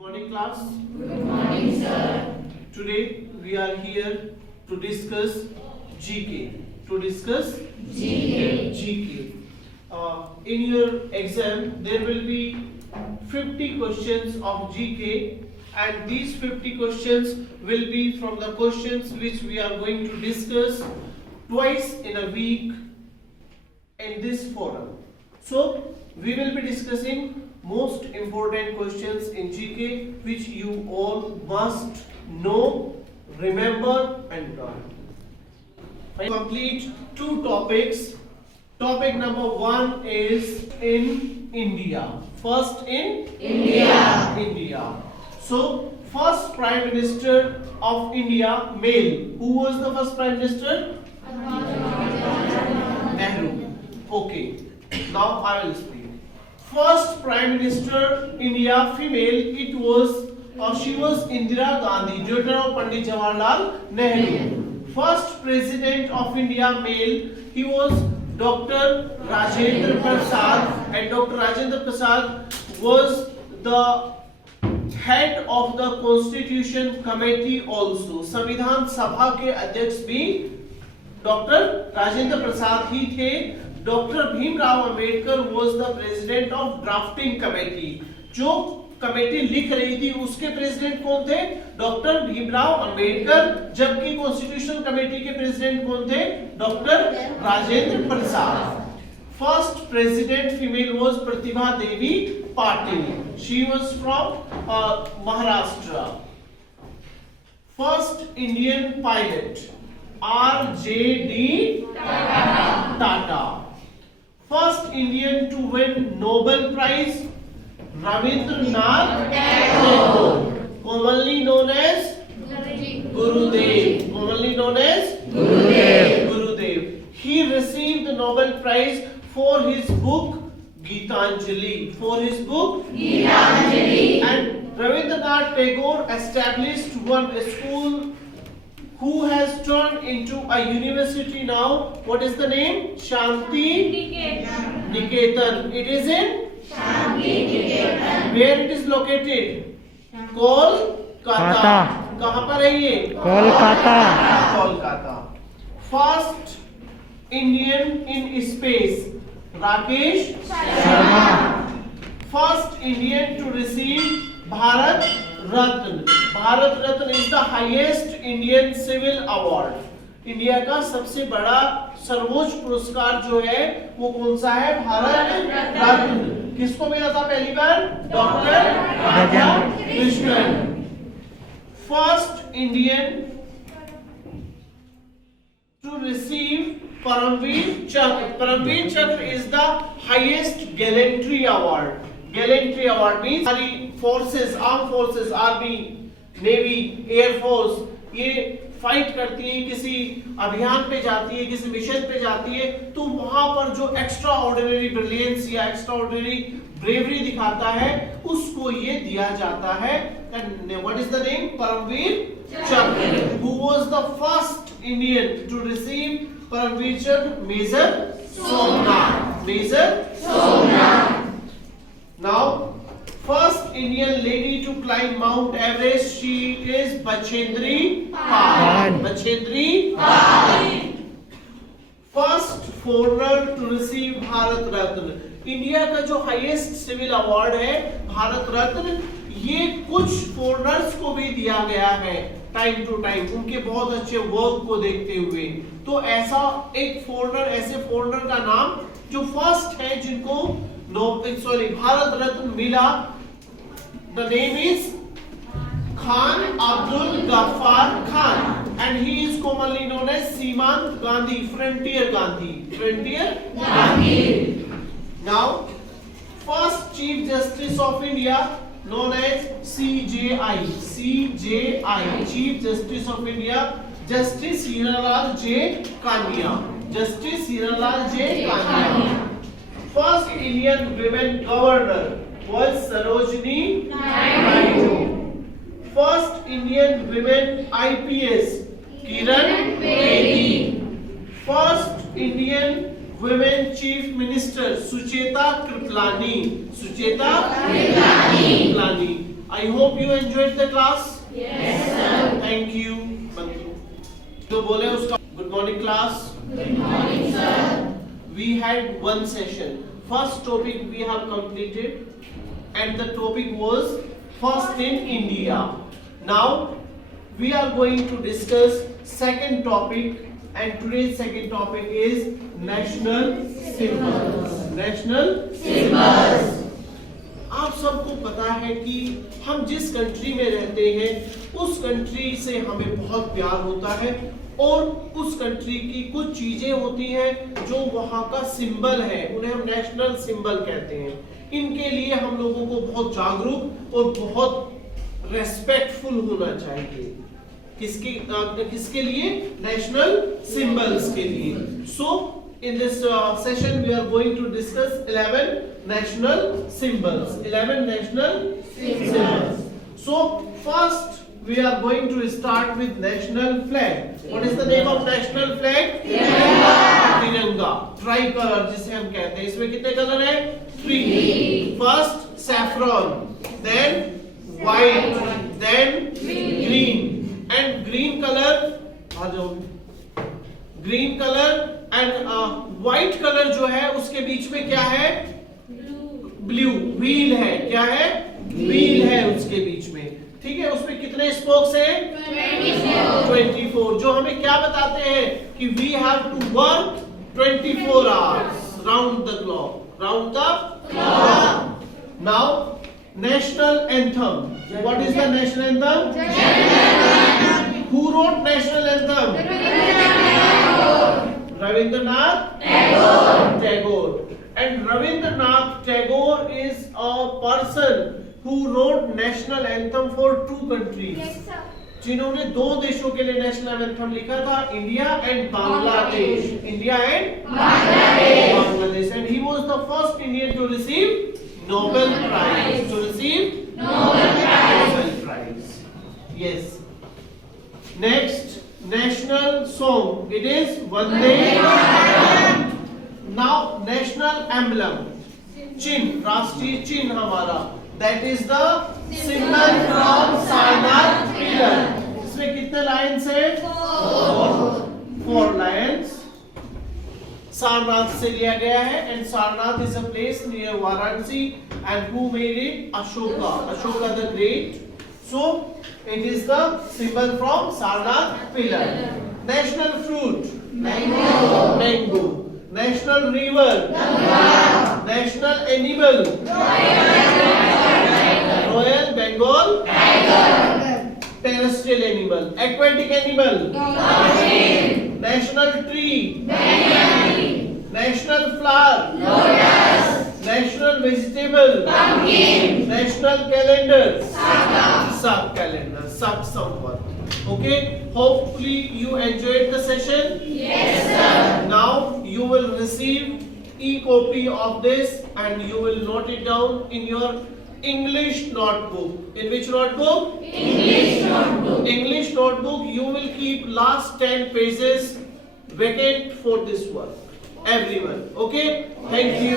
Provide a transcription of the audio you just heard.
Morning class. Good morning, sir. Today we are here to discuss GK. To discuss GK. In your exam there will be 50 questions of GK, and these 50 questions will be from the questions which we are going to discuss twice in a week in this forum. So we will be discussing most important questions in GK which you all must know, remember and learn. I complete two topics. Topic number 1 is in India. First in India. So first Prime Minister of India, male. Who was the first Prime Minister? Nehru. Okay. Now I will explain. First Prime Minister India, female. It was she was Indira Gandhi, daughter of Pandit Jawaharlal Nehru. First President of India, male. He was Dr. Rajendra Prasad, and Dr. Rajendra Prasad was the head of the Constitution Committee also. संविधान सभा के अध्यक्ष भी doctor Rajendra Prasad ही थे. Doctor Bhimrao Ambedkar was the president of drafting committee. जो committee लिख रही थी उसके प्रेसिडेंट कौन थे? डॉक्टर भीमराव अंबेडकर. जबकि कॉन्स्टिट्यूशन कमेटी के प्रेसिडेंट कौन थे? Doctor Rajendra Prasad. First president female was Pratibha Devi Patil. She was from Maharashtra. First Indian pilot R.J.D. Tata. First Indian to win Nobel Prize Rabindranath Tagore, commonly known as Gurudev. Commonly known as Gurudev. He received the Nobel Prize for his book Gitanjali. And Rabindranath Tagore established one school who has turned into a university now. What is the name? Shanti Niketan. It is in where it is located? Kolkata. कहाँ पर है ये? Kolkata. First Indian in space, Rakesh Sharma. First Indian to receive Bharat Ratna. Bharat Ratna is the highest Indian civil award. India का सबसे बड़ा सर्वोच्च पुरस्कार जो है वो कौन सा है? भारत रत्न. किसको मिला था पहली बार? Doctor Radhakrishnan. First Indian to receive Paramveer Chakra. Paramveer Chakra is the highest gallantry award. Gallantry award means हमारी forces, armed forces, army, navy, air force ये फाइट करती है, किसी अभियान पे जाती है, किसी मिशन पे जाती है, तो वहां पर जो एक्स्ट्रा ऑर्डिनरी ब्रिलियंस या एक्स्ट्रा ऑर्डिनरी ब्रेवरी दिखाता है उसको ये दिया जाता है. What is the name? Paramveer Chakra. Who was the first Indian to receive Paramveer Chakra? Major Somnath. Now, first Indian lady to climb Mount Everest, she is Bachendri Pal. First foreigner to receive Bharat Ratna. India का जो highest civil award है भारत रत्न, ये कुछ foreigners को भी दिया गया है टाइम टू टाइम उनके बहुत अच्छे वर्क को देखते हुए. तो ऐसा एक फॉरेनर, ऐसे फॉरेनर का नाम जो फर्स्ट है जिनको भारत रत्न मिला, the name is Khan Abdul Ghaffar Khan, and he is commonly known as Seemant Gandhi, Frontier Gandhi. Now, first Chief Justice of India known as CJI, Chief Justice of India, Justice Hiralal J. Kania. First Indian women governor was Sarojini Naidu. First Indian women IPS Kiran Bedi. First Indian women chief minister Sucheta Kriplani. I hope you enjoyed the class. Yes, sir. Thank you. जो बोले उसका good morning class. Good morning, sir. We had one session. First topic we have completed, and the topic was first in India. Now we are going to discuss second topic, and today's second topic is national symbols. National Symbols. आप सबको पता है कि हम जिस country में रहते हैं उस कंट्री से हमें बहुत प्यार होता है और उस कंट्री की कुछ चीजें होती हैं जो वहाँ का सिंबल है, उन्हें हम नेशनल सिंबल कहते हैं। इनके लिए हम लोगों को बहुत जागरूक और बहुत रेस्पेक्टफुल होना चाहिए। किसके लिए? नेशनल सिंबल्स के लिए। सो in this session we are going to discuss 11 national symbols. 11 national symbols. So first we are going to start with national flag. What is the name of national flag? तिरंगा। Tricolor जिसे हम कहते हैं। इसमें कितने colour हैं? 3. First saffron, then white, then green. And green color, आ जाओ। Green colour and white colour जो है उसके बीच में क्या है? ब्लू। व्हील है। क्या है? व्हील है उसके बीच में। ठीक है, उसमें कितने स्पोक्स हैं? 24। जो हमें क्या बताते हैं कि we have to work 24 hours round the clock. Round the clock. Now national anthem. What is the national anthem? Who wrote national anthem? Rabindranath Tagore. And Rabindranath Tagore is a person who wrote national anthem for 2 countries. Yes, sir. जिन्होंने 2 देशों के लिए national anthem लिखा था, India and Bangladesh. India and Bangladesh. And he was the first Indian to receive Nobel Prize. To receive Nobel Prize. Yes. Next, national song. It is Vande Mataram. Now, national emblem. चिन्ह, राष्ट्रीय चिन्ह हमारा. That is the symbol from Sarnath pillar. इसमें कितने lines हैं? 4 lines. Sarnath से लिया गया है, and Sarnath is a place near Varanasi, and who made it? Ashoka. Ashoka the Great. So it is the symbol from Sarnath pillar. National fruit. Mango. National river. National animal. Royal Bengal. Terrestrial animal. Aquatic animal. National tree. National flower. National vegetable. National calendar. Sub calendar. Sub someone. Okay. Hopefully you enjoyed the session. Yes, sir. Now you will receive e-copy of this and you will note it down in your English notebook. In which notebook? English notebook. English notebook. You will keep last 10 pages vacant for this work. Everyone. Okay. Thank you.